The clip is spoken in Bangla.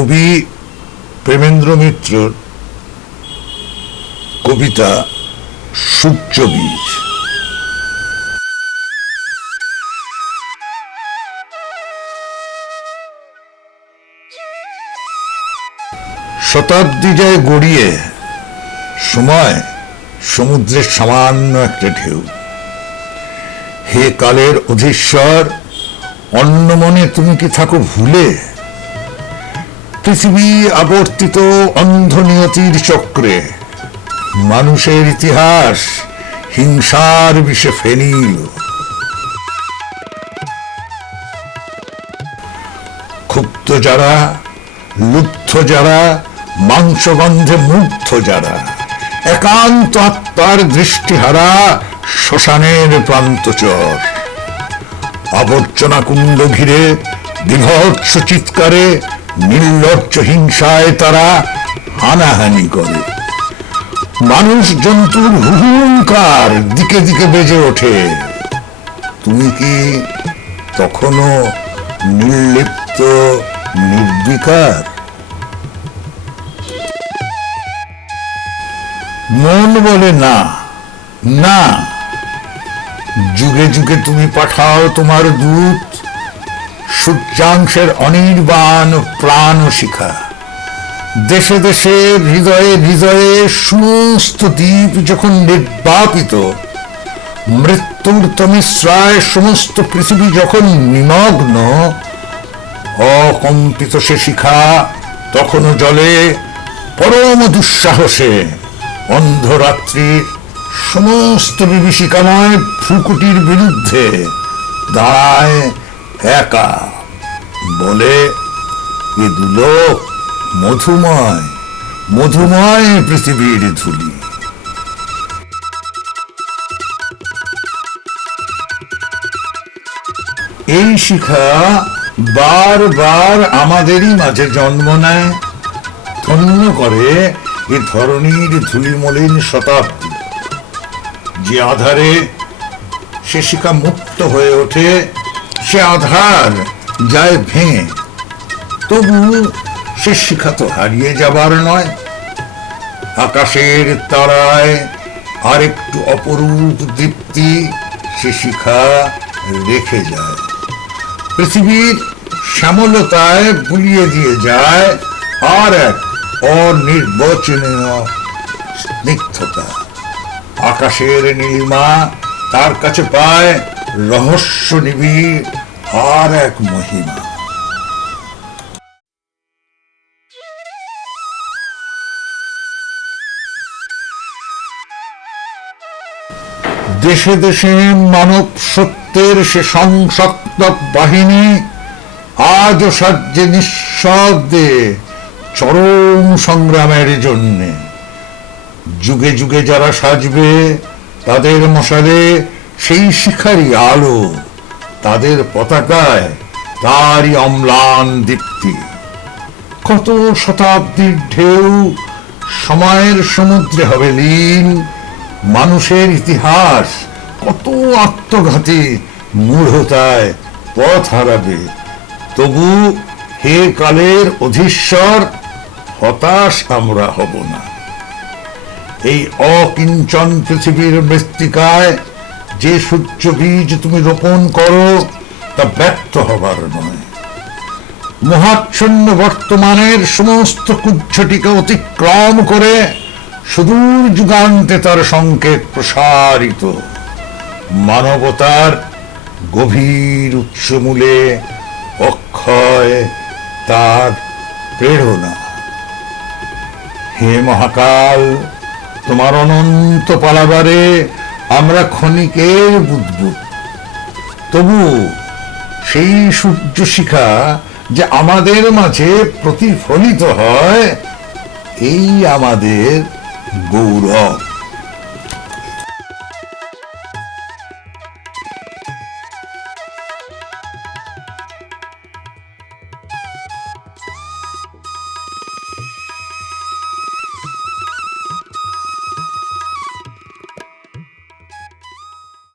কবি প্রেমেন্দ্র মিত্রর কবিতা সূর্য বীজ শতাব্দী যায় গড়িয়ে, সময় সমুদ্রের সামান্য একটা ঢেউ। হে কালের অধীশ্বর অন্য মনে তুমি কি থাকো ভুলে? পৃথিবী আবর্তিত অন্ধ নিয়তির চক্রে মানুষের ইতিহাস হিংসার বিষে ফেনিল। ক্ষুব্ধ যারা, লুব্ধ যারা, মাংসগন্ধে মুগ্ধ যারা, একান্ত আত্মার দৃষ্টিহারা শ্মশানের প্রান্তচর আবর্জনা কুণ্ড ঘিরে বিভৎস চিৎকারে নির্লজ্জ হিংসায় তারা হানাহানি করে। মানুষ জন্তুর হুহুঙ্কার দিকে দিকে বেজে ওঠে। তুমি কি তখনো নির্লিপ্ত, নির্বিকার? মন বলে না না। যুগে যুগে তুমি পাঠাও তোমার দূত। সূর্যাংশের অনির্বাণ প্রাণ শিখা দেশে দেশে, হৃদয়ে হৃদয়ে সমস্ত দ্বীপ যখন নির্বাপিত, মৃত্যুর তমিশ্রায় সমস্ত পৃথিবী যখন নিমগ্ন, অকম্পিত সে শিখা তখনও জলে পরম দুঃসাহসে অন্ধরাত্রির সমস্ত বিভীষিকাময় ভ্রুকুটির বিরুদ্ধে দাঁড়ায় একা বলে, এ দুলোক, মধুময় মধুময় পৃথিবীর ধুলি। এই শিখা বারবার আমাদেরই মাঝে জন্ম নেয়। ধন্য করে এ ধরনীর ধুলিমলিন শতাব্দী, যে আধারে সে শিখা মুক্ত হয়ে ওঠে সে আধার যায় ভেঙে তবু সে শিখা তো হারিয়ে যাবার নয়। আকাশের তারায় আরেকটু অপরূপ দীপ্তি সে শিখা রেখে যায়। পৃথিবীর শ্যামলতায় বুলিয়ে দিয়ে যায় আর এক অনির্বচনীয় স্নিগ্ধতা। আকাশের নীলিমা তার কাছে পায় রহস্য নিবিড় আর এক মহিমা। দেশে দেশে মানব সত্যের সে সংসক্ত বাহিনী আজও সাজ্যে নিঃশব্দে চরম সংগ্রামের জন্যে। যুগে যুগে যারা সাজবে, তাদের মশালে সেই শিখারই আলো তাদের পতাকায় তারই অম্লান দীপ্তি। কত শতাব্দীর ঢেউ সময়ের সমুদ্রে হবে লীন, মানুষের ইতিহাস কত আত্মঘাতী মূঢ়তায় পথ হারাবে। তবু হে কালের অধীশ্বর, হতাশ আমরা হব না। এই অকিঞ্চন পৃথিবীর মৃত্তিকায় যে সূর্য বীজ তুমি রোপণ করো, তা ব্যর্থ হবার নয়। মহাচ্ছন্ন বর্তমানের সমস্ত কুচ্ছটিকে অতিক্রম করে সুদূর যুগান্তে তার সংকেত প্রসারিত। মানবতার গভীর উৎসমূলে অক্ষয় তার প্রেরণা। হে মহাকাল, তোমার অনন্ত পালাবারে আমরা ক্ষণিকের বুদ্ধ। তবু সেই সূর্য শিখা যে আমাদের মাঝে প্রতিফলিত হয়, এই আমাদের গৌরব।